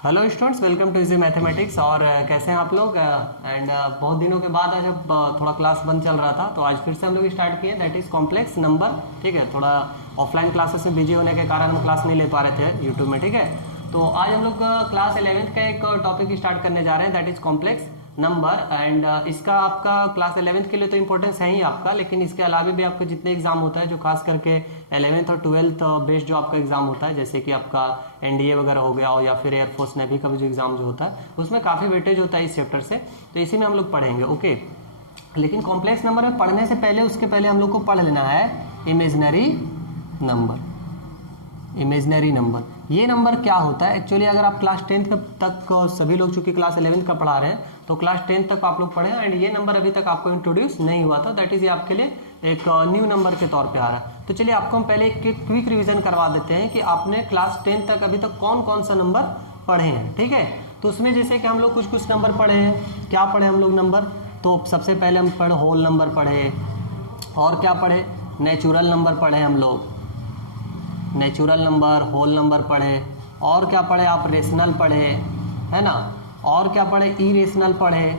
Hello students, welcome to easy mathematics. और कैसे हैं आप लोग? बहुत दिनों के बाद आज थोड़ा क्लास बंद चल रहा था, तो आज फिर से हम लोग स्टार्ट किए, दैट इज़ कॉम्प्लेक्स नंबर। ठीक है, थोड़ा ऑफलाइन क्लासेस में बिजी होने के कारण हम क्लास नहीं ले पा रहे थे यूट्यूब में। ठीक है, तो आज हम लोग क्लास 11th का एक टॉपिक स्टार्ट करने जा रहे हैं, that is complex number. And इसका आपका क्लास 11th के लिए तो इंपॉर्टेंस है ही आपका, लेकिन इसके अलावा भी आपके जितने एग्जाम होता है, जो खास करके 11th और 12th बेस्ड जो आपका एग्जाम होता है, जैसे कि आपका एनडीए वगैरह हो गया हो या फिर एयरफोर्स नेवी का भी जो एग्जाम जो होता है, उसमें काफ़ी वेटेज होता है इस चैप्टर से, तो इसी में हम लोग पढ़ेंगे। ओके, लेकिन कॉम्प्लेक्स नंबर में पढ़ने से पहले उसके पहले हम लोग को पढ़ लेना है इमेजिनरी नंबर। इमेजिनरी नंबर, ये नंबर क्या होता है एक्चुअली? अगर आप क्लास 10th तक सभी लोग चूंकि क्लास 11th का पढ़ा रहे हैं, तो क्लास 10th तक आप लोग पढ़े एंड ये नंबर अभी तक आपको इंट्रोड्यूस नहीं हुआ था, दैट इज ये आपके लिए एक न्यू नंबर के तौर पे आ रहा है। तो चलिए आपको हम पहले एक क्विक रिवीजन करवा देते हैं कि आपने क्लास 10 तक अभी तक कौन कौन सा नंबर पढ़े हैं। ठीक है, तो उसमें जैसे कि हम लोग कुछ कुछ नंबर पढ़े हैं। क्या पढ़े हम लोग नंबर? तो सबसे पहले हम पढ़े होल नंबर पढ़े, और क्या पढ़े? नेचुरल नंबर पढ़े हम लोग, नेचुरल नंबर, होल नंबर पढ़े, और क्या पढ़े आप? रेशनल पढ़े, है ना, और क्या पढ़े? इरेशनल पढ़े।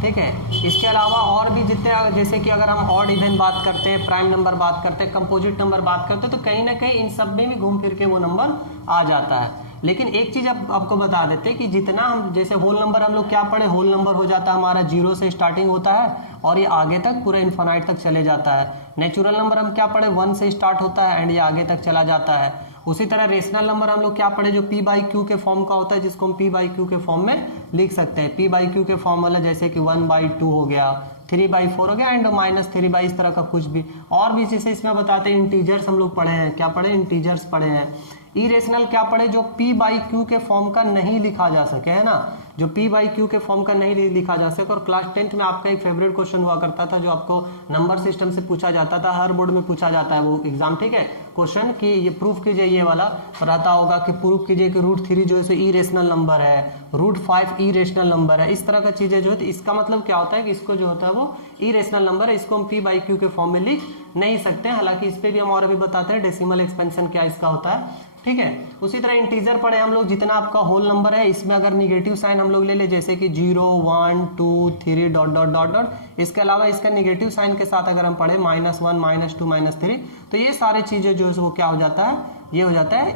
ठीक है, इसके अलावा और भी जितने, जैसे कि अगर हम ऑड इवन बात करते हैं, प्राइम नंबर बात करते हैं, कंपोजिट नंबर बात करते हैं, तो कहीं ना कहीं इन सब में भी घूम फिर के वो नंबर आ जाता है। लेकिन एक चीज आपको बता देते हैं कि जितना हम, जैसे होल नंबर हम लोग क्या पढ़े, होल नंबर हो जाता है हमारा 0 से स्टार्टिंग होता है और ये आगे तक पूरा इन्फिनाइट तक चले जाता है। नेचुरल नंबर हम क्या पढ़े, 1 से स्टार्ट होता है एंड ये आगे तक चला जाता है। उसी तरह रेशनल नंबर हम लोग क्या पढ़े, जो पी बाई क्यू के फॉर्म का होता है, जिसको हम पी बाई क्यू के फॉर्म में लिख सकते हैं। पी बाई क्यू के फॉर्मूला जैसे कि 1/2 हो गया, 3/4 हो गया एंड -3/, इस तरह का कुछ भी। और भी जैसे इसमें बताते हैं इंटीजर्स हम लोग पढ़े हैं। क्या पढ़े? इंटीजर्स पढ़े हैं। इरेशनल क्या पढ़े? जो पी बाई क्यू के फॉर्म का नहीं लिखा जा सके, है ना, जो पी बाई क्यू के फॉर्म का नहीं लिखा जा सके। और क्लास 10th में आपका एक फेवरेट क्वेश्चन हुआ करता था, जो आपको नंबर सिस्टम से पूछा जाता था, हर बोर्ड में पूछा जाता है वो एग्जाम। ठीक है, क्वेश्चन कि ये प्रूफ कीजिए, ये वाला रहता होगा कि प्रूफ कीजिए कि √3 जो है इरेशनल नंबर है, √5 इरेशनल नंबर है, इस तरह का चीजें जो है। तो इसका मतलब क्या होता है कि इसको जो होता है वो इरेशनल नंबर है, इसको हम पी बाई क्यू के फॉर्म में लिख नहीं सकते। हालांकि इस पे भी हम और अभी बताते हैं डेसिमल एक्सपेंशन क्या इसका होता है। ठीक है, उसी तरह इंटीजर पढ़े हम लोग, जितना आपका होल नंबर है, इसमें अगर निगेटिव साइन हम लोग ले ले, जैसे कि 0, 1, 2, 3 डॉट डॉट डॉट डॉट, इसके अलावा इसका निगेटिव साइन के साथ अगर हम पढ़े -1, -2, -3, तो ये सारे चीजें जो है वो क्या हो जाता है, ये हो जाता है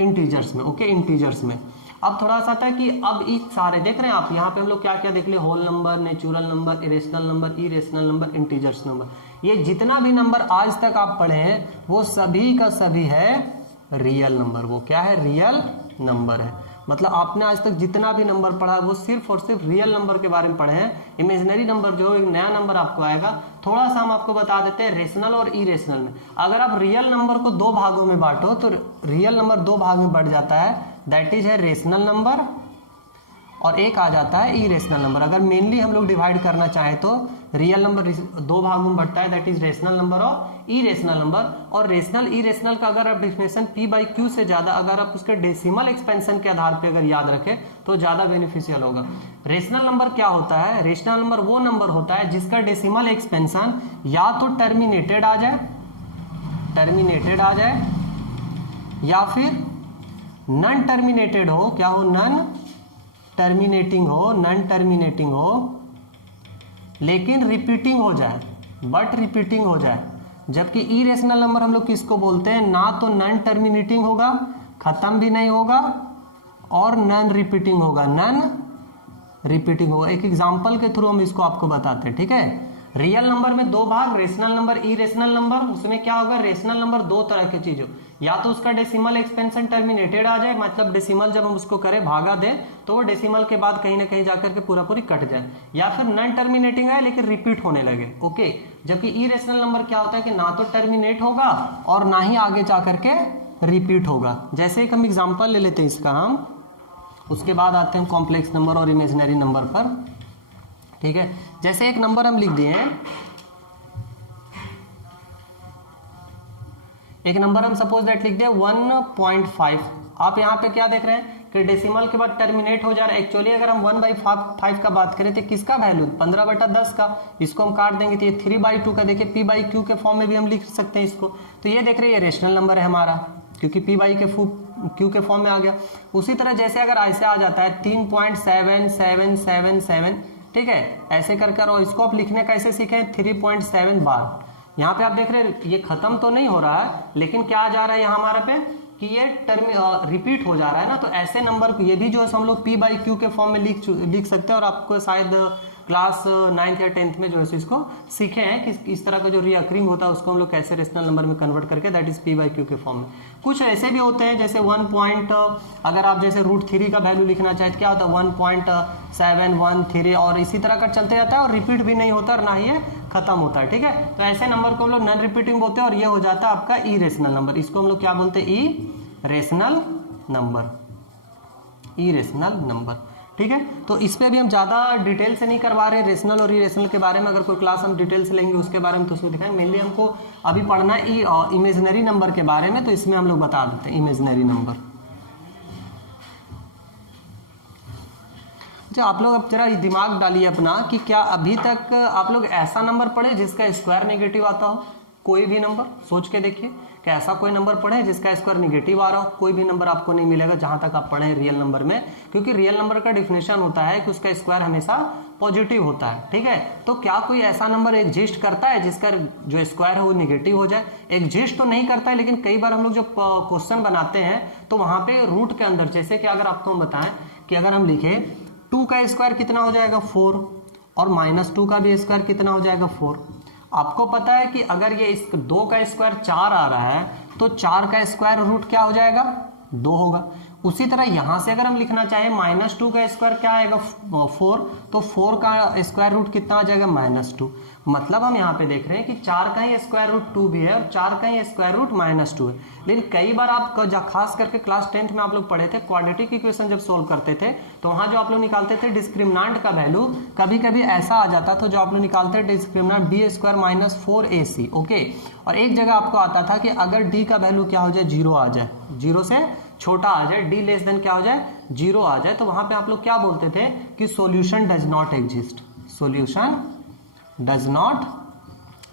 इंटीजर्स में। ओके, इंटीजर्स में। अब थोड़ा सा आता है कि अब इस सारे देख रहे हैं आप, यहाँ पे हम लोग क्या क्या देख ले, whole number, natural number, irrational number, irrational number, integers number, ये जितना भी नंबर आज तक आप पढ़े हैं वो सभी का सभी है रियल नंबर। वो क्या है? रियल नंबर है। मतलब आपने आज तक जितना भी नंबर पढ़ा है वो सिर्फ और सिर्फ रियल नंबर के बारे में पढ़े हैं। इमेजिनरी नंबर जो एक नया नंबर आपको आएगा, थोड़ा सा हम आपको बता देते हैं रेशनल और इरेशनल में। अगर आप रियल नंबर को 2 भागों में बांटो तो रियल नंबर 2 भाग में बढ़ जाता है, दैट इज है रेशनल नंबर, और एक आ जाता है इरेशनल नंबर। अगर मेनली हम लोग डिवाइड करना चाहें तो रियल नंबर 2 भागों में बढ़ता है, दैट इज रेशनल नंबर और इरेशनल नंबर। और रेशनल इरेशनल का अगर आप डेफिनेशन पी बाई क्यू से ज्यादा अगर आप उसके डेसिमल एक्सपेंशन के आधार पे अगर याद रखें तो ज्यादा बेनिफिशियल होगा। रेशनल नंबर क्या होता है? रेशनल नंबर वो नंबर होता है जिसका डेसिमल एक्सपेंशन या तो टर्मिनेटेड आ जाए, टर्मिनेटेड आ जाए, या फिर नॉन टर्मिनेटेड हो। क्या हो? नॉन टर्मिनेटिंग हो, नॉन टर्मिनेटिंग हो, लेकिन रिपीटिंग हो जाए, बट रिपीटिंग हो जाए। जबकि इरेशनल नंबर हम लोग किसको बोलते हैं? ना तो नॉन टर्मिनेटिंग होगा, खत्म भी नहीं होगा, और नॉन रिपीटिंग होगा, नॉन रिपीटिंग होगा। एक एग्जांपल के थ्रू हम इसको आपको बताते हैं। ठीक है, रियल नंबर में 2 भाग, रेशनल नंबर, इरेशनल नंबर। उसमें क्या होगा? रेशनल नंबर 2 तरह की चीज हो, या तो उसका डेसिमल एक्सपेंशन टर्मिनेटेड आ जाए, मतलब डेसिमल जब हम उसको करें भागा दें तो वो डेसिमल के बाद कहीं ना कहीं जाकर के पूरा पूरी कट जाए, या फिर नॉन टर्मिनेटिंग आए लेकिन रिपीट होने लगे। ओके, जबकि इरेशनल नंबर क्या होता है कि ना तो टर्मिनेट होगा और ना ही आगे जाकर के रिपीट होगा। जैसे एक हम एग्जाम्पल ले लेते हैं इसका, हम उसके बाद आते हैं कॉम्प्लेक्स नंबर और इमेजिनरी नंबर पर। ठीक है, जैसे एक नंबर हम लिख दिए हैं, एक नंबर हम सपोज दैट लिख दिया 1.5। आप यहाँ पे क्या देख रहे हैं कि डेसिमल के बाद टर्मिनेट हो जा रहा है। एक्चुअली अगर हम 1/5 का बात करें तो किसका वैल्यू? 15/10 का। इसको हम काट देंगे तो ये 3/2 का। देखिए पी बाई क्यू के फॉर्म में भी हम लिख सकते हैं इसको। तो ये देख रहे हैं ये रेशनल नंबर है हमारा, क्योंकि पी बाई क्यू के फॉर्म में आ गया। उसी तरह जैसे अगर ऐसे आ जाता है 3.7777, ठीक है, ऐसे कर और इसको आप लिखने कैसे सीखे 3.7 बार। यहाँ पे आप देख रहे हैं ये खत्म तो नहीं हो रहा है, लेकिन क्या आ जा रहा है यहाँ हमारे पे कि ये टर्म रिपीट हो जा रहा है ना। तो ऐसे नंबर को ये भी जो है हम लोग पी बाई क्यू के फॉर्म में लिख सकते हैं। और आपको शायद क्लास 9th या 10th में जो है इसको सीखे हैं कि इस तरह का जो रिअकरिंग होता है उसको हम लोग कैसे रेशनल नंबर में कन्वर्ट करके, that is P by Q के फॉर्म में। कुछ ऐसे भी होते हैं जैसे 1 पॉइंट, अगर आप जैसे √3 का वैल्यू लिखना चाहे तो क्या होता है 1.713, और इसी तरह का चलते जाता है और रिपीट भी नहीं होता और ना ही ये खत्म होता है, ठीक है। तो ऐसे नंबर को हम लोग नॉन रिपीटिंग बोलते हैं और ये हो जाता है आपका ई रेशनल नंबर। इसको हम लोग क्या बोलते हैं, ई रेशनल नंबर, ई रेशनल नंबर, ठीक है। तो इस पे भी हम ज़्यादा डिटेल से नहीं करवा रहे रेशनल और इरेशनल के बारे में। अगर कोई क्लास हम डिटेल से लेंगे उसके बारे में तो उसमें दिखाएंगे। मेनली हमको अभी पढ़ना है इमेजिनरी नंबर के बारे में, तो इसमें हम लोग बता देते हैं इमेजिनरी नंबर। जो आप लोग अब जरा दिमाग डालिए अपना कि क्या अभी तक आप लोग ऐसा नंबर पढ़े जिसका स्क्वायर नेगेटिव आता हो? कोई भी नंबर सोच के देखिए कि ऐसा कोई नंबर पढ़े जिसका स्क्वायर नेगेटिव आ रहा हो। कोई भी नंबर आपको नहीं मिलेगा जहां तक आप पढ़े रियल नंबर में, क्योंकि रियल नंबर का डिफिनेशन होता है कि उसका स्क्वायर हमेशा पॉजिटिव होता है, ठीक है। तो क्या कोई ऐसा नंबर एग्जिस्ट करता है जिसका जो स्क्वायर है वो नेगेटिव हो जाए? एग्जिस्ट तो नहीं करता है, लेकिन कई बार हम लोग जब क्वेश्चन बनाते हैं तो वहां पे रूट के अंदर, जैसे कि अगर आपको हम बताएं कि अगर हम लिखे 2 का स्क्वायर कितना हो जाएगा 4, और -2 का भी स्क्वायर कितना हो जाएगा 4। आपको पता है कि अगर ये 2 का स्क्वायर 4 आ रहा है तो 4 का स्क्वायर रूट क्या हो जाएगा 2 होगा। उसी तरह यहां से अगर हम लिखना चाहें -2 का स्क्वायर क्या आएगा 4, तो 4 का स्क्वायर रूट कितना आ जाएगा -2। मतलब हम यहाँ पे देख रहे हैं कि 4 का ही स्क्वायर रूट 2 भी है और 4 का ही स्क्वायर रूट -2 है। लेकिन कई बार आप खास करके क्लास 10th में आप लोग पढ़े थे क्वाड्रेटिक इक्वेशन जब सोल्व करते थे तो वहां जो आप लोग निकालते थे डिस्क्रिमिनेंट का वैल्यू, कभी कभी ऐसा आ जाता था जो आप लोग निकालते थे डिस्क्रिमिनेंट b² - 4ac, ओके। और एक जगह आपको आता था कि अगर d का वैल्यू क्या हो जाए 0 आ जाए, 0 से छोटा आ जाए, d लेस देन क्या हो जाए 0 आ जाए, तो वहां पे आप लोग क्या बोलते थे कि solution does not exist, solution does not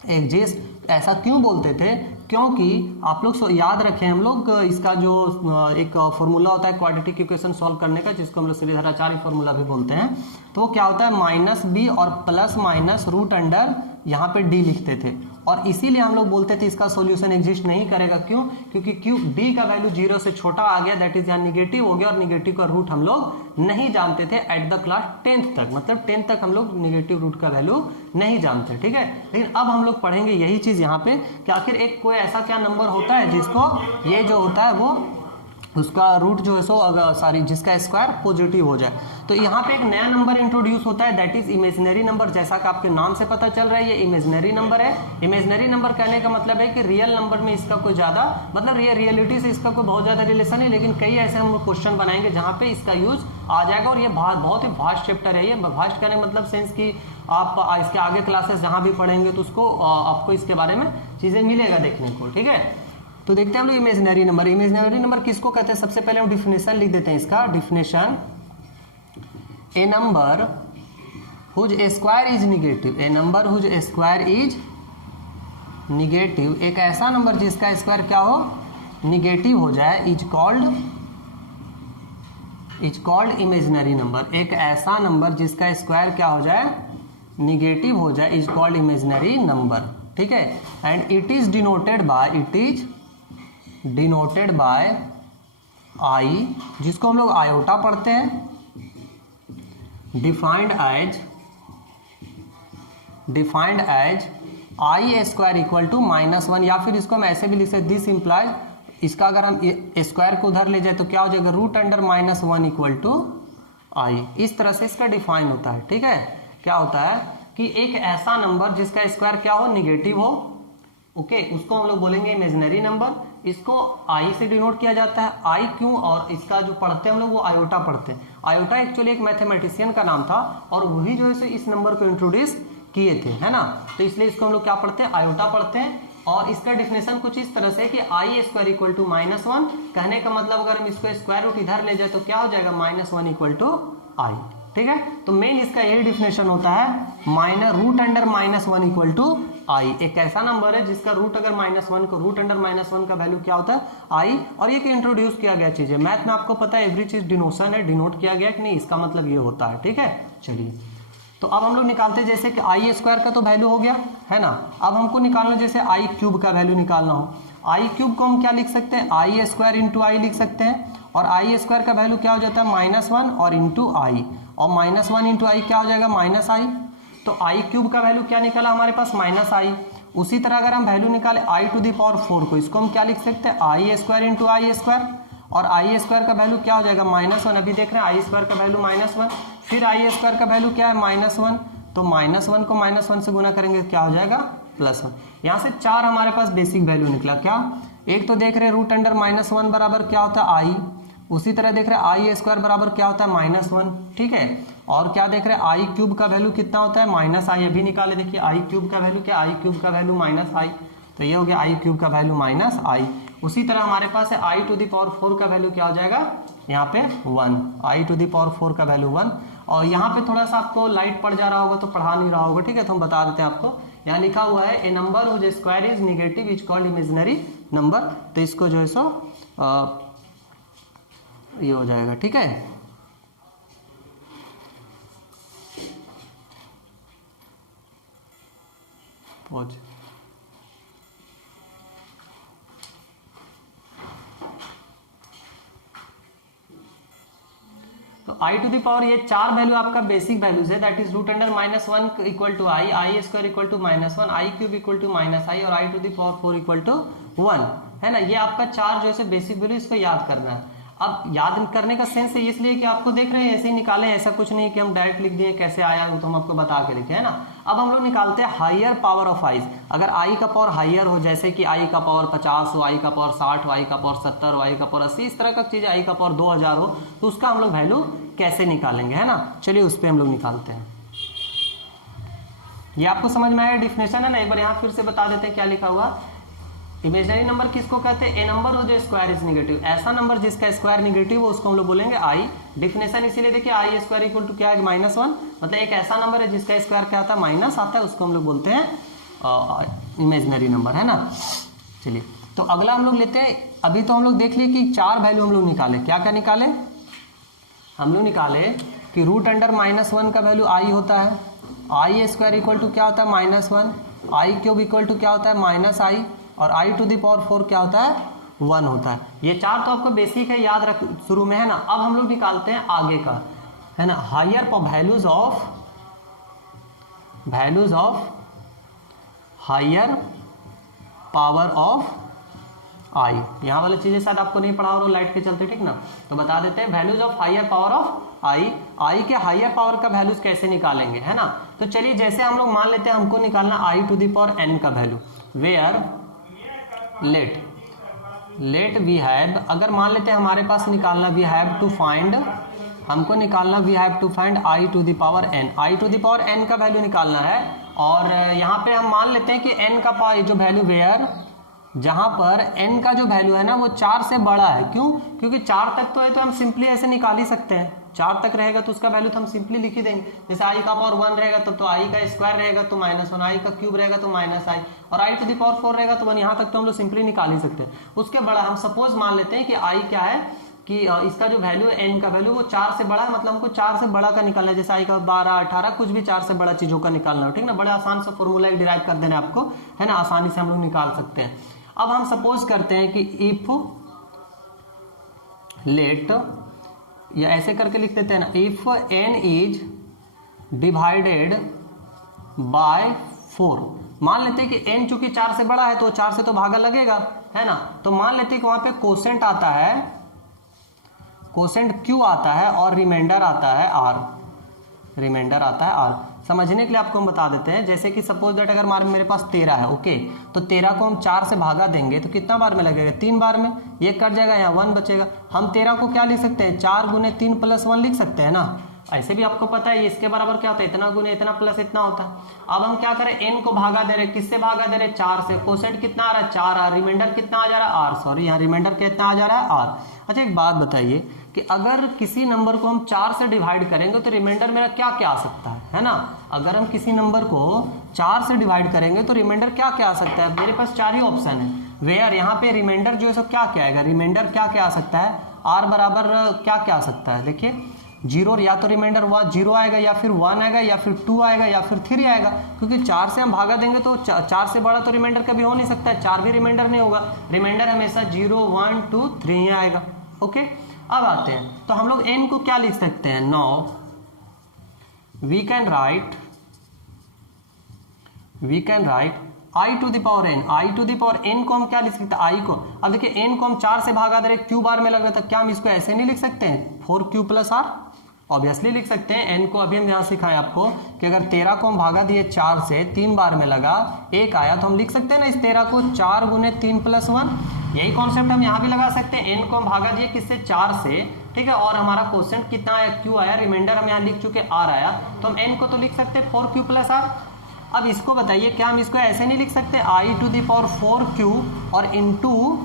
exist. ऐसा क्यों बोलते थे? क्योंकि आप लोग याद रखें, हम लोग इसका जो एक फॉर्मूला होता है क्वाड्रेटिक इक्वेशन सॉल्व करने का, जिसको हम लोग श्रीधराचार्य फॉर्मूला भी बोलते हैं, तो वो क्या होता है -b और +- यहाँ पे d लिखते थे। और इसीलिए हम लोग बोलते थे इसका सॉल्यूशन एग्जिस्ट नहीं करेगा। क्यों? क्योंकि d का वैल्यू 0 से छोटा आ गया, दैट इज यहाँ निगेटिव हो गया, और निगेटिव का रूट हम लोग नहीं जानते थे एट द क्लास 10th तक। मतलब 10th तक हम लोग निगेटिव रूट का वैल्यू नहीं जानते, ठीक है। लेकिन अब हम लोग पढ़ेंगे यही चीज यहाँ पे कि आखिर एक कोई ऐसा क्या नंबर होता है जिसको ये जो होता है वो उसका रूट जो है सो जिसका स्क्वायर पॉजिटिव हो जाए। तो यहाँ पे एक नया नंबर इंट्रोड्यूस होता है, दैट इज इमेजिनरी नंबर। जैसा कि आपके नाम से पता चल रहा है ये इमेजिनरी नंबर है। इमेजिनरी नंबर कहने का मतलब है कि रियल नंबर में इसका कोई ज्यादा मतलब रियलिटी से इसका कोई बहुत ज्यादा रिलेशन है, लेकिन कई ऐसे हम क्वेश्चन बनाएंगे जहाँ पे इसका यूज आ जाएगा। और ये बहुत ही वास्ट चैप्टर है। ये वास्ट कहने मतलब सेंस की आप इसके आगे क्लासेस जहाँ भी पढ़ेंगे तो उसको आपको इसके बारे में चीजें मिलेगा देखने को, ठीक है। तो देखते हैं हम लोग इमेजिनरी नंबर। इमेजिनरी नंबर किसको कहते हैं? सबसे पहले हम डिफिनेशन लिख देते हैं इसका। Definition, a number whose square is negative, a number whose square is negative, एक ऐसा नंबर जिसका स्क्वायर क्या हो निगेटिव हो जाए, इज कॉल्ड इमेजिनरी नंबर। एक ऐसा नंबर जिसका स्क्वायर क्या हो जाए निगेटिव हो जाए इज कॉल्ड इमेजिनरी नंबर, ठीक है। And it is denoted by i, जिसको हम लोग आयोटा पढ़ते हैं, defined as i square equal to -1, या फिर इसको हम ऐसे भी लिख सकते दिस इंप्लाइज, इसका अगर हम स्क्वायर को उधर ले जाए तो क्या हो जाएगा √(-1) इक्वल टू आई। इस तरह से इसका डिफाइन होता है, ठीक है। क्या होता है कि एक ऐसा नंबर जिसका स्क्वायर क्या हो निगेटिव हो, ओके, उसको हम लोग बोलेंगे इमेजिनरी नंबर। इसको आई से डिनोट किया जाता है। आई क्यों? और इसका जो पढ़ते हैं हम लोग वो आयोटा पढ़ते हैं। आयोटा एक्चुअली एक मैथमेटिशियन का नाम था और वही जो है इस नंबर को इंट्रोड्यूस किए थे, है ना। तो इसलिए इसको हम लोग क्या पढ़ते हैं आयोटा पढ़ते हैं। और इसका डिफिनेशन कुछ इस तरह से कि आई स्क्वायर इक्वल टू -1, कहने का मतलब अगर हम इसको स्क्वायर रूट इधर ले जाए तो क्या हो जाएगा -1 इक्वल टू आई, ठीक है। तो मेन इसका यही डिफिनेशन होता है, √(-1) इक्वल टू आई, एक ऐसा नंबर है जिसका रूट अगर -1 को रूट अंडर -1 का वैल्यू क्या होता है आई, और ये इंट्रोड्यूस किया गया चीज है। मैथ में आपको पता है एवरी चीज डिनोशन है, डिनोट किया गया कि नहीं, इसका मतलब ये होता है। ठीक है, चलिए तो अब हम लोग निकालते हैं जैसे कि आई स्क्वायर का तो वैल्यू हो गया है ना। अब हमको निकालना जैसे आई क्यूब का वैल्यू निकालना हो, आई क्यूब को हम क्या लिख सकते हैं, आई स्क्वायर इंटू आई लिख सकते हैं, और आई स्क्वायर का वैल्यू क्या हो जाता है -1 और इंटू आई, और -1 इंटू आई क्या हो जाएगा -i। तो आई क्यूब का वैल्यू क्या निकला हमारे पास -i। उसी तरह अगर हम वैल्यू निकाले आई टू द पावर 4 को, इसको हम क्या लिख सकते हैं आई स्क्वायर इंटू आई स्क्वायर, और आई स्क्वायर का वैल्यू क्या हो जाएगा -1। अभी देख रहे हैं आई स्क्वायर का वैल्यू -1, फिर आई स्क्वायर का वैल्यू क्या है -1, तो -1 को -1 से गुना करेंगे क्या हो जाएगा +1। यहाँ से 4 हमारे पास बेसिक वैल्यू निकला। क्या, एक तो देख रहे रूट अंडर -1 बराबर क्या होता है आई, उसी तरह देख रहे आई स्क्वायर बराबर क्या होता है -1। ठीक है, और क्या देख रहे आई क्यूब का वैल्यू कितना होता है -i। अभी निकाले, देखिए आई क्यूब का वैल्यू क्या, आई क्यूब का वैल्यू -i, तो ये हो गया आई क्यूब का वैल्यू -i। उसी तरह हमारे पास है आई टू द पावर 4 का वैल्यू क्या हो जाएगा यहाँ पे 1, आई टू द पावर 4 का वैल्यू 1। और यहाँ पे थोड़ा सा आपको लाइट पड़ जा रहा होगा तो पढ़ा नहीं रहा होगा, ठीक है, तो हम बता देते हैं आपको। यहाँ लिखा हुआ है a number whose square is negative is called imaginary number, तो इसको जो है सो ये हो जाएगा। ठीक है, पहुंच तो आई टू द पावर ये 4 वैल्यू आपका बेसिक वैल्यूज है, that is root under -1 equal to i, i square equal to -1, i cube equal to -i, और i to the power 4 equal to 1 है ना। ये आपका 4 जो है बेसिक वैल्यू, इसको याद करना है। अब याद करने का सेंस है इसलिए कि आपको देख रहे हैं ऐसे ही निकाले, ऐसा कुछ नहीं कि हम डायरेक्ट लिख दिए, कैसे आया तो हम आपको बता के लिखे है ना। अब हम लोग निकालते हैं हायर पावर ऑफ आईज। अगर आई का पावर हायर हो, जैसे कि आई का पावर 50 हो, आई का पावर 60 हो, आई का पावर 70 हो, आई का पावर 80, इस तरह का चीज, आई का पावर 2000 हो, तो उसका हम लोग वैल्यू कैसे निकालेंगे है ना। चलिए उस पर हम लोग निकालते हैं। ये आपको समझ में आया डिफिनेशन है ना, एक बार यहाँ फिर से बता देते हैं क्या लिखा हुआ। इमेजिनरी नंबर किसको कहते हैं, ए नंबर हो जो स्क्वायर इज नेगेटिव, ऐसा नंबर जिसका स्क्वायर नेगेटिव हो उसको हम लोग बोलेंगे आई। डिफिनेशन इसीलिए देखिए आई स्क्वायर इक्वल टू क्या है -1, मतलब एक ऐसा नंबर है जिसका स्क्वायर क्या आता है माइनस आता है, उसको हम लोग बोलते हैं इमेजिनरी नंबर है ना। चलिए तो अगला हम लोग लेते हैं। अभी तो हम लोग देख लिए कि 4 वैल्यू हम लोग निकाले, क्या क्या निकाले, हम लोग निकाले कि रूट अंडर -1 का वैल्यू आई होता है, आई स्क्वायर इक्वल टू क्या होता है -1, आई क्यूब इक्वल टू क्या होता है -i, और आई टू द पावर 4 क्या होता है 1 होता है। ये 4 तो आपको बेसिक है, याद रख शुरू में है ना। अब हम लोग निकालते हैं आगे का है ना, higher values of higher power of i. यहाँ वाली चीजें शायद आपको नहीं पढ़ा और लाइट के चलते, ठीक ना, तो बता देते हैं values of higher power of i. I के हायर पावर का वैल्यूज कैसे निकालेंगे है ना। तो चलिए जैसे हम लोग मान लेते हैं हमको निकालना i to the power n का value, where let we have, अगर मान लेते हैं हमारे पास निकालना वी हैव टू फाइंड, हमको निकालना we have to find i to the power n, i to the power n का वैल्यू निकालना है। और यहाँ पे हम मान लेते हैं कि n का जो वैल्यू वेयर, जहां पर n का जो वैल्यू है ना वो 4 से बड़ा है। क्यों, क्योंकि 4 तक तो है तो हम सिंपली ऐसे निकाल ही सकते हैं, 4 तक रहेगा तो उसका वैल्यू तो हम सिंपली लिख ही देंगे। जैसे आई का पावर 1 रहेगा तो आई का स्क्वायर रहेगा तो -1, आई का क्यूब रहेगा तो -i, और आई टू द पावर 4 रहेगा तो 1, यहाँ तक तो हम लोग सिंपली निकाल ही सकते हैं। उसके बड़ा हम सपोज मान लेते हैं कि आई क्या है कि इसका जो वैल्यू है n का वैल्यू वो 4 से बड़ा है, मतलब हमको 4 से बड़ा का निकालना है। जैसे आई का 12, 18 कुछ भी 4 से बड़ा चीजों का निकालना है, ठीक ना। बड़ा आसान सा फॉर्मूला डिराइव कर देना आपको है ना, आसानी से हम लोग निकाल सकते हैं। अब हम सपोज करते हैं कि इफ लेट, या ऐसे करके लिख देते हैं ना, if n is divided by 4, मान लेते हैं कि n चूंकि 4 से बड़ा है तो 4 से तो भागा लगेगा है ना। तो मान लेते हैं कि वहां पे कोसेंट आता है, कोसेंट q आता है और रिमाइंडर आता है r, रिमाइंडर आता है r। समझने के लिए आपको हम बता देते हैं, जैसे कि सपोज दैट अगर मेरे पास 13 है, ओके, तो 13 को हम 4 से भागा देंगे तो कितना बार में लगेगा, 3 बार में, ये कट जाएगा, यहाँ 1 बचेगा। हम 13 को क्या लिख सकते हैं, 4 गुने 3 प्लस 1 लिख सकते हैं ना। ऐसे भी आपको पता है इसके बराबर क्या होता है, इतना गुने इतना प्लस इतना होता है। अब हम क्या करें, n को भागा दे रहे, किससे भागा दे रहे, 4 से। कोसेंट कितना आ रहा है 4 r, रिमाइंडर कितना आ जा रहा है r, सॉरी यहाँ रिमाइंडर कितना आ जा रहा है r। अच्छा एक बात बताइए कि अगर किसी नंबर को हम 4 से डिवाइड करेंगे तो रिमाइंडर मेरा क्या क्या आ सकता है ना। अगर हम किसी नंबर को 4 से डिवाइड करेंगे तो रिमाइंडर क्या क्या आ सकता है। मेरे पास 4 ही ऑप्शन है, वेयर यहाँ पे रिमाइंडर जो है सो क्या क्या आएगा, रिमाइंडर क्या क्या आ सकता है, आर बराबर क्या क्या आ सकता है। देखिए 0 या तो रिमाइंडर 0 आएगा या फिर 1 आएगा या फिर 2 आएगा या फिर 3 आएगा, क्योंकि 4 से हम भागा देंगे तो 4 से बड़ा तो रिमाइंडर कभी हो नहीं सकता है, 4 भी रिमाइंडर नहीं होगा, रिमाइंडर हमेशा 0 1 2 3 ही आएगा। ओके, अब आते हैं तो हम लोग n को क्या लिख सकते हैं, now we can write i to the power n, i to the power n को हम क्या लिख सकते हैं, i को। अब देखिए n को हम 4 से भागा दे रहे, q बार में लग रहा था, क्या हम इसको ऐसे नहीं लिख सकते हैं 4q प्लस r, ऑब्वियसली लिख सकते हैं। n को अभी हम यहाँ सिखाए आपको कि अगर 13 को हम भागा दिए 4 से, 3 बार में लगा 1 आया, तो हम लिख सकते हैं ना इस 13 को 4 गुने 3 प्लस 1। यही कॉन्सेप्ट हम यहाँ भी लगा सकते हैं, n को हम भागा दिए किससे 4 से, ठीक है, और हमारा क्वेश्चन कितना आया, q आया, रिमाइंडर हम यहाँ लिख चुके r आया, तो हम n को तो लिख सकते हैं 4q प्लस r। अब इसको बताइए क्या हम इसको ऐसे नहीं लिख सकते i to the power 4q और into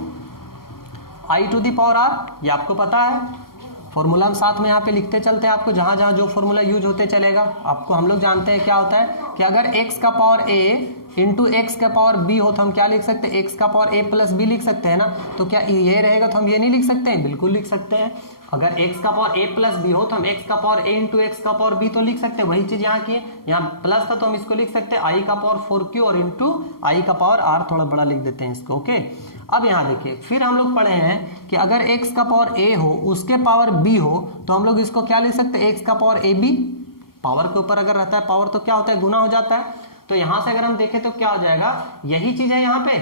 i to the power r, ये आपको पता है फॉर्मूला हम साथ में यहाँ पे लिखते चलते हैं, आपको जहाँ जहाँ जो फॉर्मूला यूज होते चलेगा। आपको हम लोग जानते हैं क्या होता है कि अगर x का पावर a इंटू एक्स का पावर b हो तो हम क्या लिख सकते हैं, x का पावर a प्लस b लिख सकते हैं ना। तो क्या ये रहेगा तो हम ये नहीं लिख सकते हैं, बिल्कुल लिख सकते हैं। अगर x का पावर a प्लस b हो तो हम x का पावर a इंटू एक्स का पावर b तो लिख सकते हैं, वही चीज यहाँ की है, यहाँ प्लस था तो हम इसको लिख सकते हैं i का पावर 4q और इंटू i का पावर r, थोड़ा बड़ा लिख देते हैं इसको। ओके, अब यहाँ देखिए फिर हम लोग पढ़े हैं कि अगर x का पावर a हो उसके पावर b हो तो हम लोग इसको क्या लिख सकते हैं, x का पावर ab, पावर के ऊपर अगर रहता है पावर तो क्या होता है, गुना हो जाता है। तो यहाँ से अगर हम देखें तो क्या हो जाएगा, यही चीज है यहाँ पे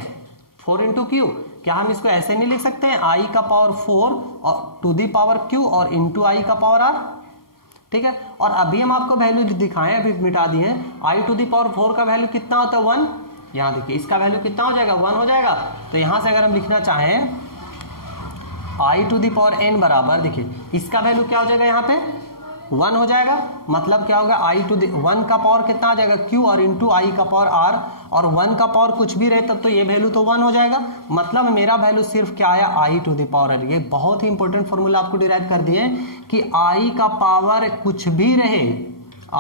4 इंटू क्यू, क्या हम इसको ऐसे नहीं लिख सकते हैं i का पावर 4 और टू दी पावर q और इंटू i का पावर r, ठीक है। और अभी हम आपको वैल्यू दिखाएं, अभी मिटा दिए, i टू दी पावर 4 का वैल्यू कितना होता है 1, यहाँ देखिए इसका वैल्यू कितना हो जाएगा 1 हो जाएगा। तो यहाँ से अगर हम लिखना चाहें i to the power n बराबर, देखिए इसका वैल्यू क्या हो जाएगा यहाँ पे 1 हो जाएगा, मतलब क्या होगा i टू दी 1 का पावर कितना आ जाएगा q और इंटू i का पावर r, और 1 का पावर कुछ भी रहे तब तो ये वैल्यू तो 1 हो जाएगा, मतलब मेरा वैल्यू सिर्फ क्या आया i to the power r। ये बहुत ही इंपॉर्टेंट फॉर्मूला आपको डिराइव कर दिए कि i का पावर कुछ भी रहे,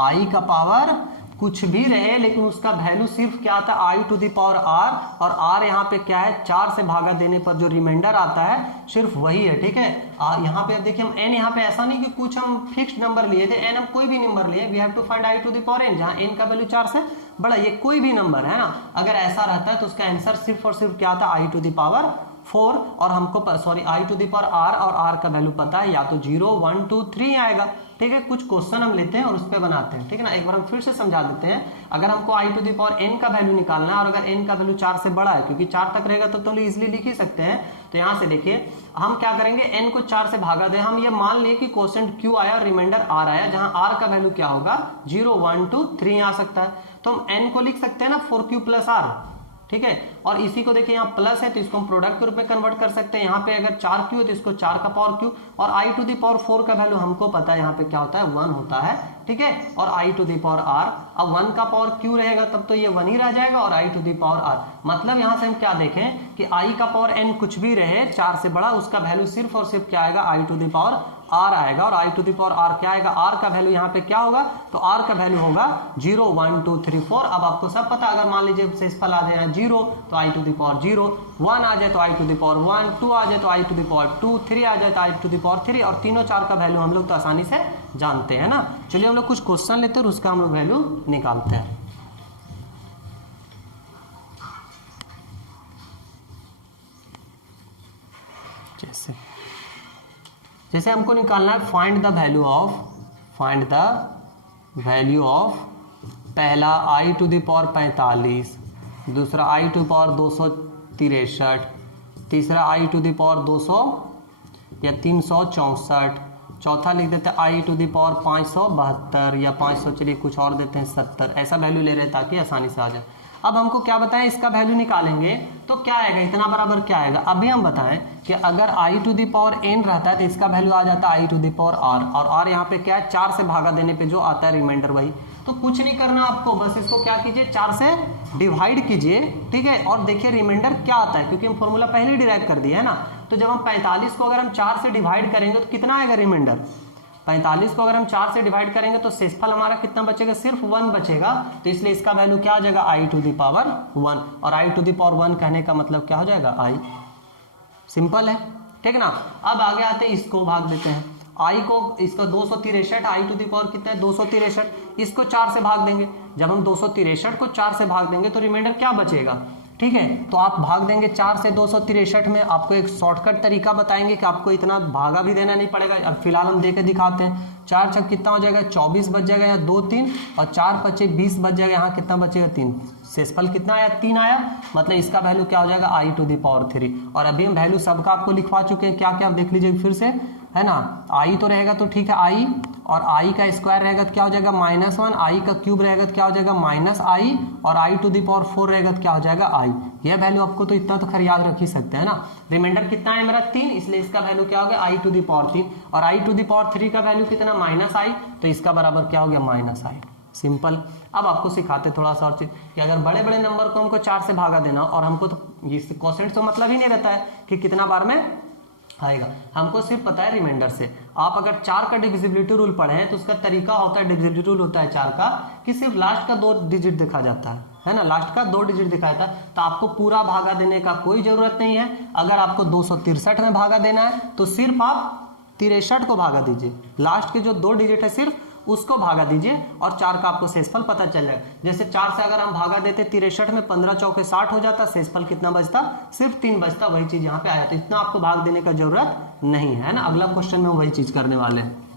i का पावर कुछ भी रहे लेकिन उसका वैल्यू सिर्फ क्या आता है i to the power r, और r यहाँ पे क्या है 4 से भागा देने पर जो रिमाइंडर आता है सिर्फ वही है, ठीक है। यहाँ पे अब देखिए हम n, यहाँ पे ऐसा नहीं कि कुछ हम फिक्स्ड नंबर लिए थे, n हम कोई भी नंबर लिए, we have to find i to the power n, जहाँ n का वैल्यू 4 से बड़ा, ये कोई भी नंबर है ना, अगर ऐसा रहता है तो उसका आंसर सिर्फ और सिर्फ क्या आता है i टू दी पावर 4, और हमको sorry i to the power r, और r का वैल्यू पता है या तो 0 1 2 3 आएगा, ठीक है। कुछ क्वेश्चन हम लेते हैं और उस पर बनाते हैं, ठीक है ना। एक बार हम फिर से समझा देते हैं, अगर हमको i to the power n का वैल्यू निकालना है और अगर n का वैल्यू 4 से बड़ा है, क्योंकि 4 तक रहेगा तो इजिली लिख ही सकते हैं। तो यहाँ से देखिए हम क्या करेंगे, n को 4 से भागा दें, हम ये मान लिए कि क्वोशेंट q आया और रिमाइंडर r आया, जहां r का वैल्यू क्या होगा 0 1 2 3 आ सकता है, तो हम n को लिख सकते हैं ना 4q प्लस r, ठीक है। और इसी को देखिए यहाँ प्लस है तो इसको हम प्रोडक्ट के रूप में कन्वर्ट कर सकते हैं, यहाँ पे अगर 4q है तो इसको 4 का पावर q, और i टू दी पावर 4 का वैल्यू हमको पता है यहाँ पे क्या होता है 1 होता है, ठीक है। और i to the power r, अब 1 का पावर q रहेगा तब तो ये 1 ही रह जाएगा, और i to the power r, मतलब यहाँ से हम क्या देखें कि i का पावर n कुछ भी रहे 4 से बड़ा, उसका वैल्यू सिर्फ और सिर्फ क्या आएगा i to the power r आएगा, और i to the power r क्या आएगा, r का वैल्यू यहाँ पे क्या होगा, तो r का वैल्यू होगा 0 1 2 3 4। अब आपको सब पता, अगर मान लीजिए शेषफल आ जाए 0 तो i टू दी पावर 0, 1 आ जाए तो i टू दी पावर 1, 2 आ जाए तो i टू दी पावर 2, 3 आ जाए तो i टू दी पावर 3, और तीनों 4 का वैल्यू हम लोग तो आसानी से जानते हैं ना। चलिए हम लोग कुछ क्वेश्चन लेते हैं और उसका हम लोग वैल्यू निकालते हैं। जैसे हमको निकालना है फाइंड द वैल्यू ऑफ पहला i टू दी पावर 45, दूसरा i टू पावर 263, तीसरा i टू दी पावर 200 या 364, चौथा लिख देते हैं i टू दी पावर 572 या 500, चलिए कुछ और देते हैं 70, ऐसा वैल्यू ले रहे हैं ताकि आसानी से आ जाए। अब हमको क्या बताएं, इसका वैल्यू निकालेंगे तो क्या आएगा, इतना बराबर क्या आएगा। अभी हम बताएं कि अगर i to the power n रहता है तो इसका वैल्यू आ जाता है i to the power r, और r यहाँ पे क्या है 4 से भागा देने पे जो आता है रिमाइंडर वही। तो कुछ नहीं करना आपको, बस इसको क्या कीजिए 4 से डिवाइड कीजिए, ठीक है, और देखिए रिमाइंडर क्या आता है, क्योंकि हम फॉर्मूला पहले डिराइव कर दिया है ना। तो जब हम 45 को अगर हम 4 से डिवाइड करेंगे तो कितना आएगा रिमाइंडर? 45 को अगर हम 4 से डिवाइड करेंगे तो शेषफल हमारा कितना बचेगा? सिर्फ 1 बचेगा। तो इसलिए इसका वैल्यू क्या आ जाएगा? i to the power 1। और i टू द पावर 1 कहने का मतलब क्या हो जाएगा? i। सिंपल है, ठीक ना। अब आगे आते हैं, इसको भाग देते हैं। i को, इसका 263, i टू द पावर कितना है? 263। इसको 4 से भाग देंगे। जब हम 263 को 4 से भाग देंगे तो रिमाइंडर क्या बचेगा? ठीक है, तो आप भाग देंगे 4 से 263 में। आपको एक शॉर्टकट तरीका बताएंगे कि आपको इतना भागा भी देना नहीं पड़ेगा। अब फिलहाल हम देके दिखाते हैं। 4 छक कितना हो जाएगा? 24 बच जाएगा, यहाँ 2 3 और 4 5 20 बच जाएगा, यहाँ कितना बचेगा? 3। शेषफल कितना आया? 3 आया। मतलब इसका वैल्यू क्या हो जाएगा? i to the power 3। और अभी हम वैल्यू सबका आपको लिखवा चुके हैं। क्या क्या आप देख लीजिए फिर से, है ना। i तो रहेगा तो ठीक है i, और i का स्क्वायर रहेगा तो क्या हो जाएगा? -1। i का क्यूब रहेगा तो क्या हो जाएगा? -i, और i टू द पावर 4 रहेगा तो क्या हो जाएगा? i। यह वैल्यू आपको तो इतना तो खैर याद रख ही सकते हैं ना। रिमाइंडर कितना है मेरा? 3, इसलिए इसका वैल्यू क्या हो गया? i to the power 3। और i टू द पावर 3 का वैल्यू कितना? -i, तो इसका बराबर क्या हो गया? -i। सिंपल। अब आपको सिखाते थोड़ा सा और चीज कि अगर बड़े बड़े नंबर को हमको 4 से भागा देना, और हमको तो ये क्वोशिएंट तो मतलब ही नहीं रहता है कि कितना बार में आएगा, हमको सिर्फ पता है रिमाइंडर से। आप अगर 4 का डिविजिबिलिटी रूल पढ़े हैं तो उसका तरीका होता है, डिविजिबिलिटी रूल होता है 4 का, कि सिर्फ लास्ट का 2 डिजिट देखा जाता है ना। लास्ट का 2 डिजिट दिखाया था, तो आपको पूरा भागा देने का कोई जरूरत नहीं है। अगर आपको 263 में भागा देना है तो सिर्फ आप 63 को भागा दीजिए, लास्ट के जो 2 डिजिट है सिर्फ उसको भागा दीजिए, और 4 का आपको शेषफल पता चल जाएगा। जैसे 4 से अगर हम भागा देते 63 में, 15 चौके 60 हो जाता, शेषफल कितना बचता? सिर्फ 3 बचता। वही चीज यहाँ पे आया, तो इतना आपको भाग देने का जरूरत नहीं है ना। अगला क्वेश्चन में वही चीज करने वाले हैं।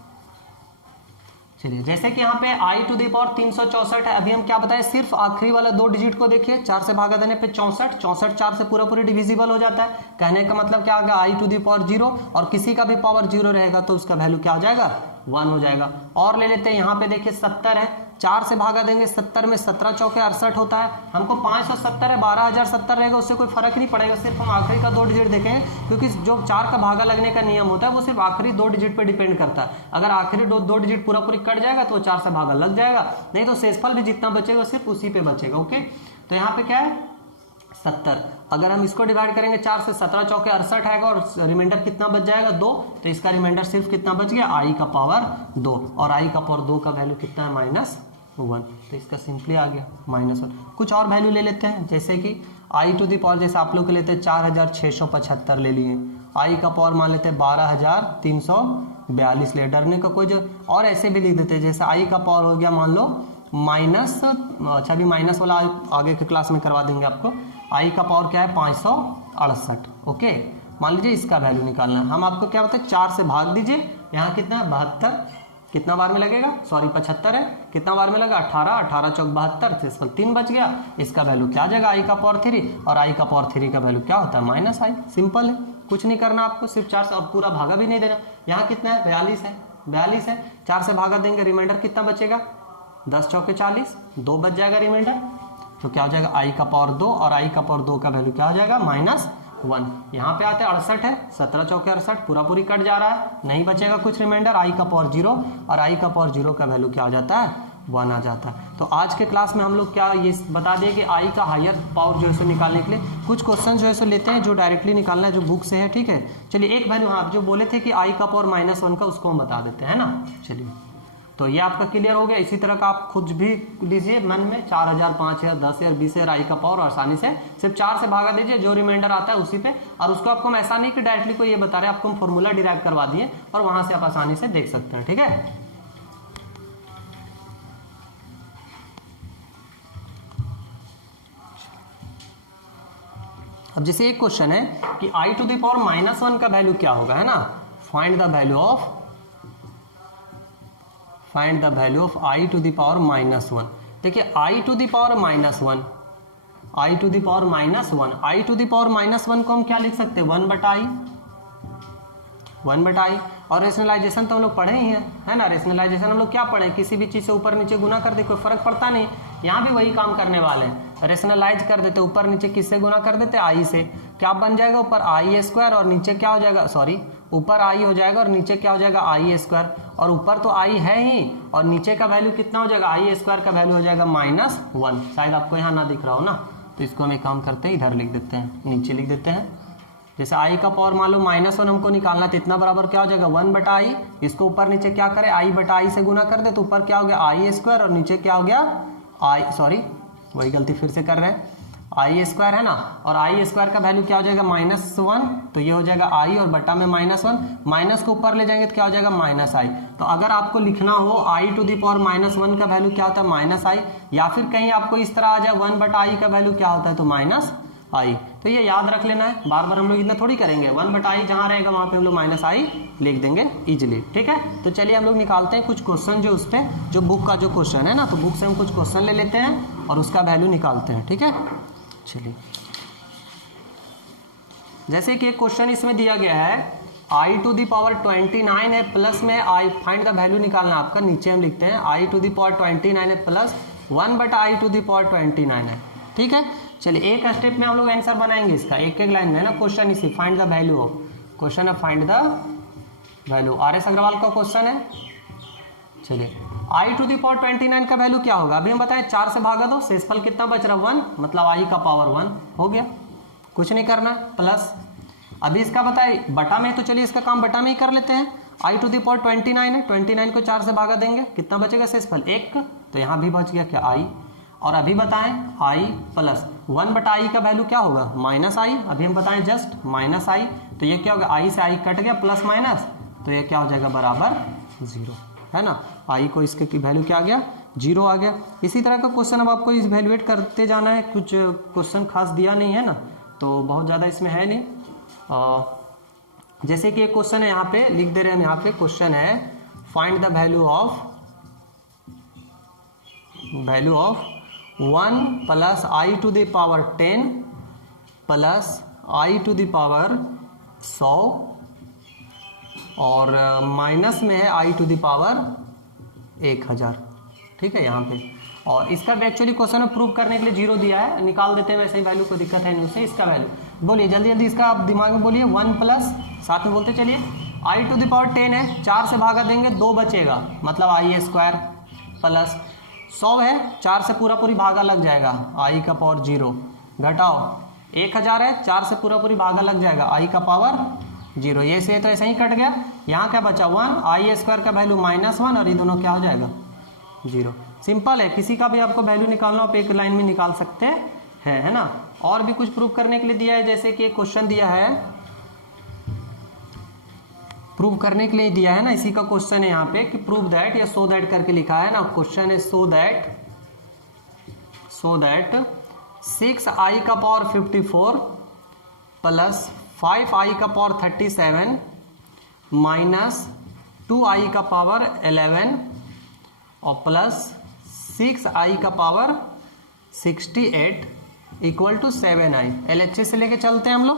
चलिए, जैसे कि यहाँ पे i टू द पावर 364 है। अभी हम क्या बताएं? सिर्फ आखिरी वाला 2 डिजिट को देखिए। 4 से भागा देने पे 64, 64 4 से पूरा पूरी डिविजिबल हो जाता है। कहने का मतलब क्या होगा? i टू द पावर 0, और किसी का भी पावर 0 रहेगा तो उसका वैल्यू क्या हो जाएगा? 1 हो जाएगा। और ले लेते हैं, यहाँ पे देखिए 70 है। 4 से भागा देंगे 70 में, 17 चौके 68 होता है। हमको 570 है, 12070 रहेगा, उससे कोई फर्क नहीं पड़ेगा। सिर्फ हम आखिरी का 2 डिजिट देखेंगे, क्योंकि जो 4 का भागा लगने का नियम होता है वो सिर्फ आखिरी 2 डिजिट पर डिपेंड करता है। अगर आखिरी 2 डिजिट पूरा पूरी कट जाएगा तो 4 से भागा लग जाएगा, नहीं तो शेषफल भी जितना बचेगा सिर्फ उसी पे बचेगा। ओके, तो यहाँ पे क्या है? 70। अगर हम इसको डिवाइड करेंगे 4 से, 17 चौके 68 आएगा, और रिमाइंडर कितना बच जाएगा? 2। तो इसका रिमाइंडर सिर्फ कितना बच गया? i का पावर 2, और i का पावर 2 का वैल्यू कितना है? -1। तो इसका सिंपली आ गया -1। कुछ और वैल्यू ले लेते हैं, जैसे कि i टू द पावर, जैसे आप लोग के लेते हैं 4675 ले लिए। i का पावर मान लेते हैं 12342 ले, डरने का कोई जो, और ऐसे भी लिख देते हैं। जैसे i का पावर हो गया मान लो माइनस, अच्छा अभी माइनस वाला आगे के क्लास में करवा देंगे आपको। i का पावर क्या है? 568। ओके, मान लीजिए इसका वैल्यू निकालना है। हम आपको क्या बताए? 4 से भाग दीजिए। यहाँ कितना है? 72। कितना बार में लगेगा? सॉरी 75 है। कितना बार में लगा? 18, 18 चौक 72, शेषफल 3 बच गया। इसका वैल्यू क्या आ जाएगा? i का पावर 3, और i का पावर 3 का वैल्यू क्या होता है? -i। सिंपल है, कुछ नहीं करना आपको, सिर्फ 4 से, और पूरा भागा भी नहीं देना। यहाँ कितना है? 42 है, 42 है। 4 से भागा देंगे, रिमाइंडर कितना बचेगा? 10 चौके 40, 2 बच जाएगा रिमाइंडर। तो क्या हो जाएगा? i का पावर 2, और i का पावर 2 का वैल्यू क्या हो जाएगा? -1। यहाँ पे आते हैं 68 है, 17 चौके 68, पूरा पूरी कट जा रहा है, नहीं बचेगा कुछ रिमाइंडर। i का पावर 0, और i का पावर 0 का वैल्यू क्या हो जाता है? 1 आ जाता है। तो आज के क्लास में हम लोग क्या ये बता दिए कि i का हायर पावर जो है सो निकालने के लिए कुछ क्वेश्चन जो है सो लेते हैं, जो डायरेक्टली निकालना है, जो बुक से है। ठीक है, चलिए एक वैल्यू, हाँ, जो बोले थे कि i का पावर -1 का, उसको हम बता देते हैं ना। चलिए, तो ये आपका क्लियर हो गया। इसी तरह का आप खुद भी लीजिए मन में, 4000, 5000, 10000, 20000 i का पावर, आसानी से सिर्फ 4 से भागा दीजिए, जो रिमाइंडर आता है उसी पे। और उसको आपको हम ऐसा नहीं कि डायरेक्टली को ये बता रहे, आपको हम फॉर्मूला डिराइव करवा दिए, और वहां से आप आसानी से देख सकते हैं। ठीक है, अब जैसे एक क्वेश्चन है कि i टू द पावर -1 का वैल्यू क्या होगा, है ना। Find the value of i to the power -1। देखिए i to the power -1, i to the power -1, i to the power -1 को हम क्या लिख सकते हैं? 1/i। और रेशनलाइजेशन तो हम लोग पढ़े ही हैं, है ना। रेशनलाइजेशन हम लोग क्या पढ़े? किसी भी चीज से ऊपर नीचे गुना कर दे, कोई फर्क पड़ता नहीं। यहाँ भी वही काम करने वाले हैं, रेशनलाइज कर देते, ऊपर नीचे किससे गुना कर देते? i से। क्या बन जाएगा? ऊपर i² और नीचे क्या हो जाएगा? सॉरी, ऊपर i हो जाएगा और नीचे क्या हो जाएगा? i²। और ऊपर तो i है ही, और नीचे का वैल्यू कितना हो जाएगा? i² का वैल्यू हो जाएगा -1। शायद आपको यहाँ ना दिख रहा हो ना, तो इसको हम एक काम करते हैं, इधर लिख देते हैं, नीचे लिख देते हैं जैसे आई का पावर मान लो -1 हमको निकालना, तो इतना बराबर क्या हो जाएगा 1/i। इसको ऊपर नीचे क्या करें, i/i से गुना कर दे, तो ऊपर क्या हो गया i² और नीचे क्या हो गया वही गलती फिर से कर रहे हैं, i² है ना, और i² का वैल्यू क्या हो जाएगा -1, तो ये हो जाएगा i और बटा में -1, माइनस को ऊपर ले जाएंगे तो क्या हो जाएगा -i। तो अगर आपको लिखना हो i⁻1 का वैल्यू क्या होता है -i, या फिर कहीं आपको इस तरह आ जाए 1/i का वैल्यू क्या होता है तो -i। तो ये याद रख लेना है, बार बार हम लोग इतना थोड़ी करेंगे, 1/i जहाँ रहेगा वहाँ पे हम लोग -i लिख देंगे इजिली, ठीक है। तो चलिए हम लोग निकालते हैं कुछ क्वेश्चन जो उस पर, जो बुक का जो क्वेश्चन है ना, तो बुक से हम कुछ क्वेश्चन ले लेते हैं और उसका वैल्यू निकालते हैं, ठीक है। चलिए, जैसे कि एक क्वेश्चन इसमें दिया गया है i⁻29 है, प्लस में i फाइंड द वैल्यू निकालना आपका, नीचे हम लिखते हैं i⁻29 है प्लस 1/i⁻29 है, ठीक है। चलिए एक स्टेप में हम लोग आंसर बनाएंगे इसका, एक एक लाइन में है ना क्वेश्चन, इसी फाइंड द वैल्यू हो क्वेश्चन है, find the value RS Agarwal का क्वेश्चन है। चलिए i⁻29 का वैल्यू क्या होगा, अभी हम बताएं 4 से भागा दो, शेषफल कितना बच रहा 1, मतलब i का पावर 1 हो गया, कुछ नहीं करना, प्लस अभी इसका बताए बटा में, तो चलिए इसका काम बटा में ही कर लेते हैं। i⁻29 है, 29 को 4 से भागा देंगे, कितना बचेगा शेषफल 1, तो यहाँ भी बच गया क्या i, और अभी बताएं i प्लस 1/i का वैल्यू क्या होगा -i, अभी हम बताएं जस्ट -i, तो ये क्या होगा i से i कट गया प्लस माइनस, तो ये क्या हो जाएगा बराबर 0, है ना, i को इसके की वैल्यू क्या आ गया 0 आ गया। इसी तरह का क्वेश्चन अब आपको इवैल्यूएट करते जाना है, कुछ क्वेश्चन खास दिया नहीं है ना, तो बहुत ज़्यादा इसमें है नहीं। जैसे कि एक क्वेश्चन है यहाँ पे लिख दे रहे हैं हम, यहाँ पे क्वेश्चन है find the value of 1 plus i⁻10 plus i⁻100 और माइनस में है i⁻1000, ठीक है यहाँ पे। और इसका एक्चुअली क्वेश्चन में प्रूव करने के लिए 0 दिया है, निकाल देते हैं वैसे ही वैल्यू, को दिक्कत है नहीं उससे। इसका वैल्यू बोलिए जल्दी जल्दी, इसका आप दिमाग में बोलिए, 1 प्लस साथ में बोलते चलिए, i⁻10 है, 4 से भागा देंगे 2 बचेगा, मतलब i² प्लस 100 है, 4 से पूरा पूरी भागा लग जाएगा i का पावर 0, घटाओ 1000 है, 4 से पूरा पूरी भागा लग जाएगा i का पावर 0, ये से तो ऐसे ही कट गया, यहाँ क्या बचा 1, i² का वैल्यू -1 और ये दोनों क्या हो जाएगा 0। सिंपल है, किसी का भी आपको वैल्यू निकालना आप एक लाइन में निकाल सकते हैं, है ना। और भी कुछ प्रूव करने के लिए दिया है, जैसे कि एक क्वेश्चन दिया है प्रूव करने के लिए दिया है ना, इसी का क्वेश्चन है यहाँ पे कि प्रूव दैट या सो दैट करके लिखा है ना, क्वेश्चन है सो दैट 6i का पावर 54 प्लस 5i का पावर 37 माइनस 2i का पावर 11 और प्लस 6i का power 68 equal to 7i। LHS से लेके चलते हैं हम लोग,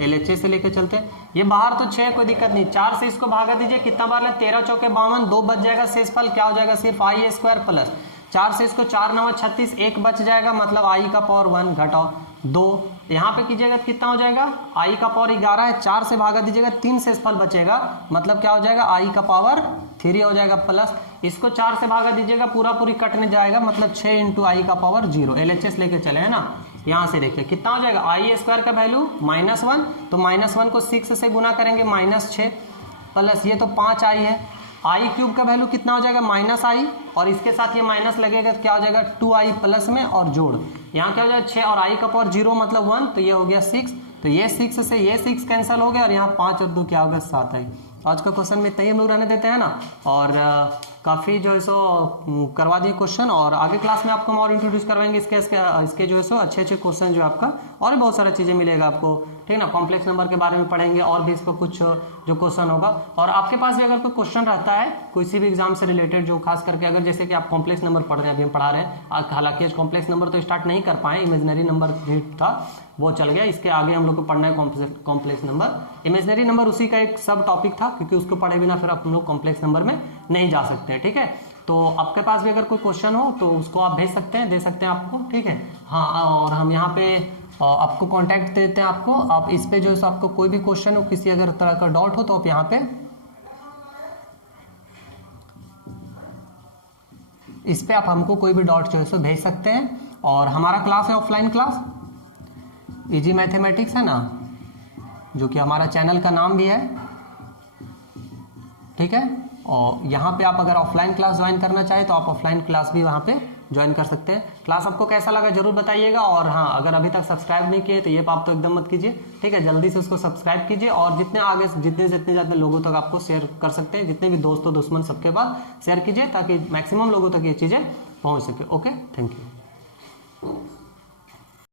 LHS से लेके चलते हैं। ये बाहर तो 6 कोई दिक्कत नहीं, 4 से इसको भागा दीजिए, कितना बार है 13 चौके 52, 2 बच जाएगा, शेषफल क्या हो जाएगा सिर्फ i² प्लस 4 से इसको 4 9 36, 1 बच जाएगा, मतलब i का पावर 1 घटाओ 2, यहाँ पे कीजिएगा तो कितना हो जाएगा i का पावर 11 है, 4 से भागा दीजिएगा 3 शेषफल बचेगा, मतलब क्या हो जाएगा i का पावर 3 हो जाएगा, प्लस इसको 4 से भागा दीजिएगा पूरा पूरी कटने जाएगा, मतलब 6 × i का पावर 0। LHS लेके चले है ना, यहाँ से देखिए कितना हो जाएगा i² का वैल्यू -1, तो -1 को 6 से गुना करेंगे -6 प्लस ये तो 5i है, i³ का वैल्यू कितना हो जाएगा -i, और इसके साथ ये माइनस लगेगा तो क्या हो जाएगा 2i प्लस में और जोड़, यहाँ क्या हो जाएगा 6 और i का पावर 0 मतलब 1, तो ये हो गया 6, तो ये 6 से ये 6 कैंसिल हो गया और यहाँ 5 और 2 क्या होगा 7i। आज का क्वेश्चन में इतना ही हम लोग रहने देते हैं ना, और काफ़ी जो है सो करवा दिए क्वेश्चन, और आगे क्लास में आपको हम और इंट्रोड्यूस करवाएंगे इसके जो है सो अच्छे क्वेश्चन जो आपका, और भी बहुत सारा चीज़ें मिलेगा आपको, ठीक ना। कॉम्प्लेक्स नंबर के बारे में पढ़ेंगे और भी इसको कुछ जो क्वेश्चन होगा, और आपके पास भी अगर कोई क्वेश्चन रहता है किसी भी एग्जाम से रिलेटेड, जो खास करके अगर जैसे कि आप कॉम्प्लेक्स नंबर पढ़ रहे हैं, अभी हम पढ़ा रहे हैं, हालांकि आज कॉम्प्लेक्स नंबर तो स्टार्ट नहीं कर पाए, इमेजनरी नंबर था वो चल गया, इसके आगे हम लोग को पढ़ना है कॉम्प्लेक्स नंबर। इमेजनरी नंबर उसी का एक सब टॉपिक था, क्योंकि उसको पढ़े बिना फिर आप लोग कॉम्प्लेक्स नंबर में नहीं जा सकते हैं, ठीक है। तो आपके पास भी अगर कोई क्वेश्चन हो तो उसको आप भेज सकते हैं, दे सकते हैं आपको, ठीक है। हाँ, और हम यहाँ पे आपको कांटेक्ट देते हैं आपको, आप इस पे जो है आपको कोई भी क्वेश्चन हो, किसी अगर तरह का डाउट हो, तो आप यहाँ पे इस पे आप हमको कोई भी डाउट जो है सो भेज सकते हैं। और हमारा क्लास है ऑफलाइन क्लास, इजी मैथमेटिक्स है ना, जो कि हमारा चैनल का नाम भी है, ठीक है। और यहाँ पे आप अगर ऑफलाइन क्लास ज्वाइन करना चाहे तो आप ऑफलाइन क्लास भी वहाँ पे ज्वाइन कर सकते हैं। क्लास आपको कैसा लगा जरूर बताइएगा, और हाँ अगर अभी तक सब्सक्राइब नहीं किए तो ये पाप तो एकदम मत कीजिए, ठीक है। जल्दी से उसको सब्सक्राइब कीजिए और जितने आगे जितने ज़्यादा लोगों तक आपको शेयर कर सकते हैं, जितने भी दोस्तों दुश्मन सबके पास शेयर कीजिए ताकि मैक्सिमम लोगों तक ये चीज़ें पहुँच सके। Okay, thank you.